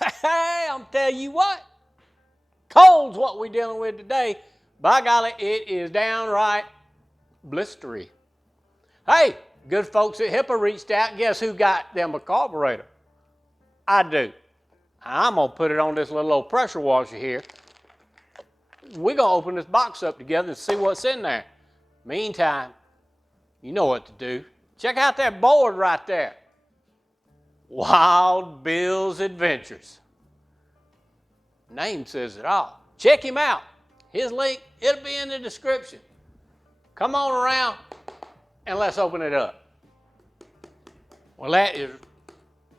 Hey, I'm telling you what, cold's what we're dealing with today. By golly, it is downright blistery. Hey, good folks at HIPA reached out. Guess who got them a carburetor? I do. I'm gonna put it on this little old pressure washer here. We're gonna open this box up together and see what's in there. Meantime, you know what to do. Check out that board right there. Wild Bill's Adventures. Name says it all. Check him out. His link, it'll be in the description. Come on around and let's open it up. Well, that is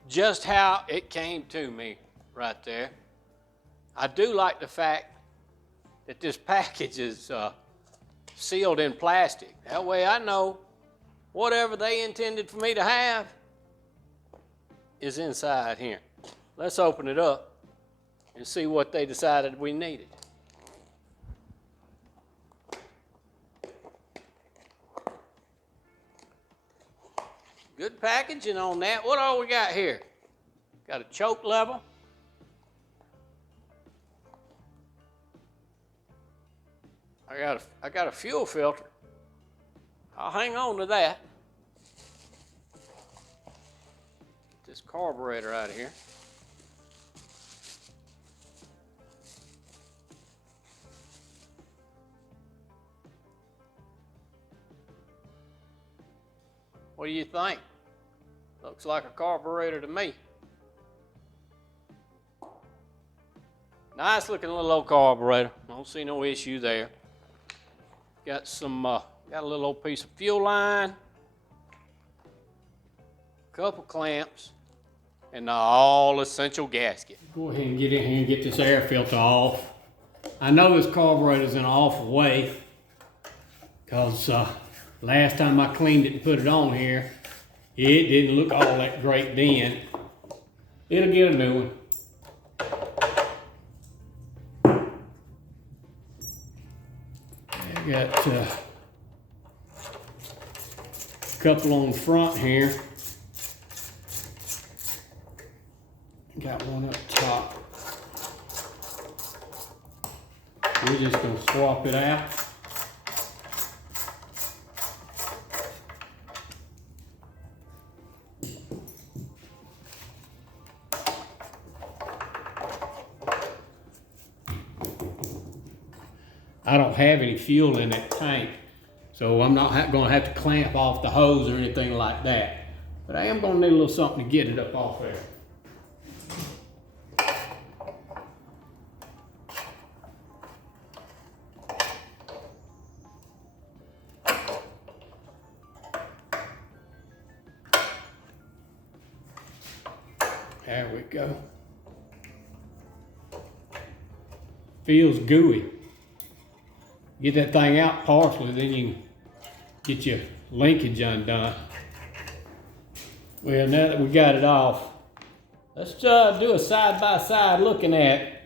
just how it came to me right there. I do like the fact that this package is sealed in plastic. That way I know whatever they intended for me to have is inside here. Let's open it up and see what they decided we needed. Good packaging on that. What all we got here? Got a choke level. I got a fuel filter. I'll hang on to that. Get this carburetor out of here. What do you think? Looks like a carburetor to me. Nice looking little old carburetor. Don't see no issue there. Got some, got a little old piece of fuel line, couple clamps, and the all essential gasket. Go ahead and get in here and get this air filter off. I know this carburetor's in an awful way because last time I cleaned it and put it on here, it didn't look all that great then. It'll get a new one. I got a couple on the front here. Got one up top. We're just going to swap it out. I don't have any fuel in that tank, so I'm not going to have to clamp off the hose or anything like that. But I am going to need a little something to get it up off there. There we go. Feels gooey. Get that thing out partially, then you can get your linkage undone. Well, now that we got it off, let's do a side-by-side looking at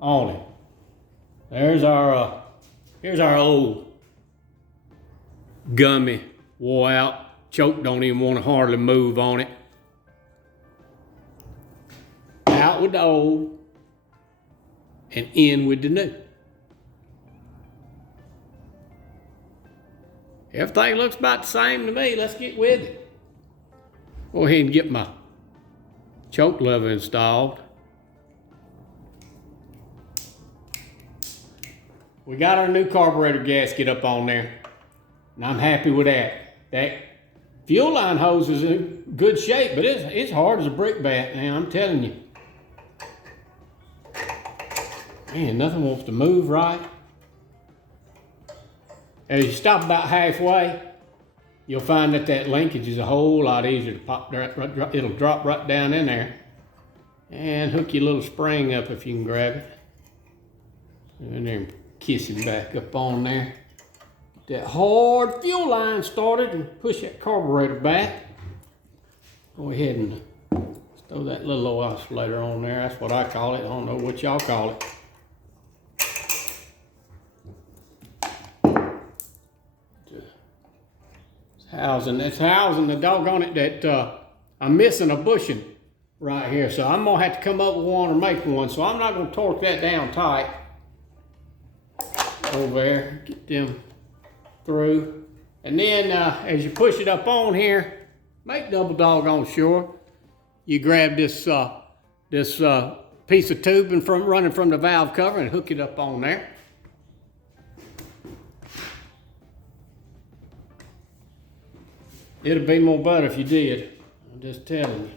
on it. There's our, here's our old gummy, wore out, choke don't even want to hardly move on it. Out with the old and in with the new. Everything looks about the same to me. Let's get with it. Go ahead and get my choke lever installed. We got our new carburetor gasket up on there, and I'm happy with that. That fuel line hose is in good shape, but it's hard as a brick bat, man, I'm telling you. Man, nothing wants to move right. As you stop about halfway, you'll find that linkage is a whole lot easier to pop. It'll drop right down in there and hook your little spring up if you can grab it. And then kiss it back up on there. Get that hard fuel line started and push that carburetor back. Go ahead and throw that little old oscillator on there. That's what I call it. I don't know what y'all call it. It's housing the doggone it that I'm missing a bushing. right here. So I'm gonna have to come up with one or make one. So I'm not gonna torque that down tight over there. Get them through. And then as you push it up on here, make double doggone sure you grab this piece of tubing running from the valve cover and hook it up on there. It'll be more better if you did. I'm just telling you.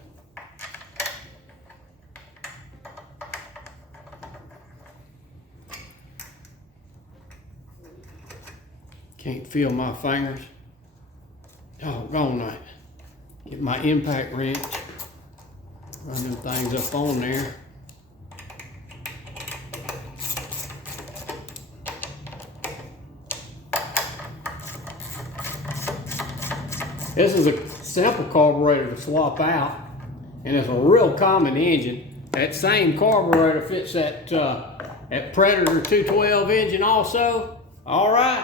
Can't feel my fingers. Doggone that. Get my impact wrench. Run them things up on there. This is a simple carburetor to swap out, and it's a real common engine. That same carburetor fits that Predator 212 engine also. All right.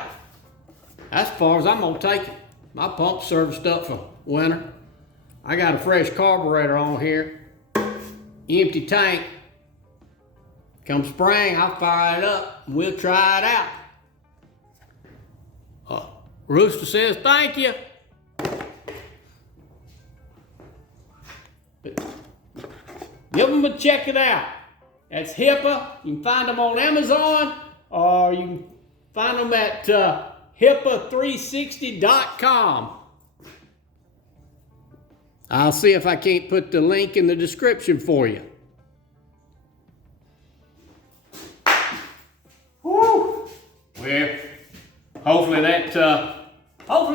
That's as far as I'm gonna take it. My pump's serviced up for winter. I got a fresh carburetor on here. Empty tank. Come spring, I'll fire it up and we'll try it out. Rooster says thank you. But give them a check it out. That's HIPA. You can find them on Amazon, or you can find them at HIPA360.com. I'll see if I can't put the link in the description for you. Woo! Well, hopefully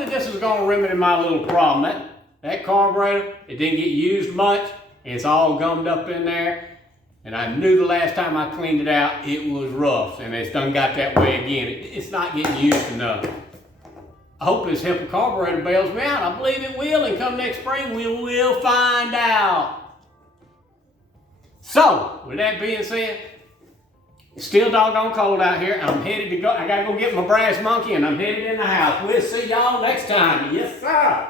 this is going to remedy my little problem. That carburetor, it didn't get used much. It's all gummed up in there. And I knew the last time I cleaned it out, it was rough. And it's done got that way again. It's not getting used enough. I hope this HIPA carburetor bails me out. I believe it will, and come next spring, we will find out. So, with that being said, it's still doggone cold out here. I'm headed to go. I gotta go get my brass monkey, and I'm headed in the house. We'll see y'all next time. Yes, sir.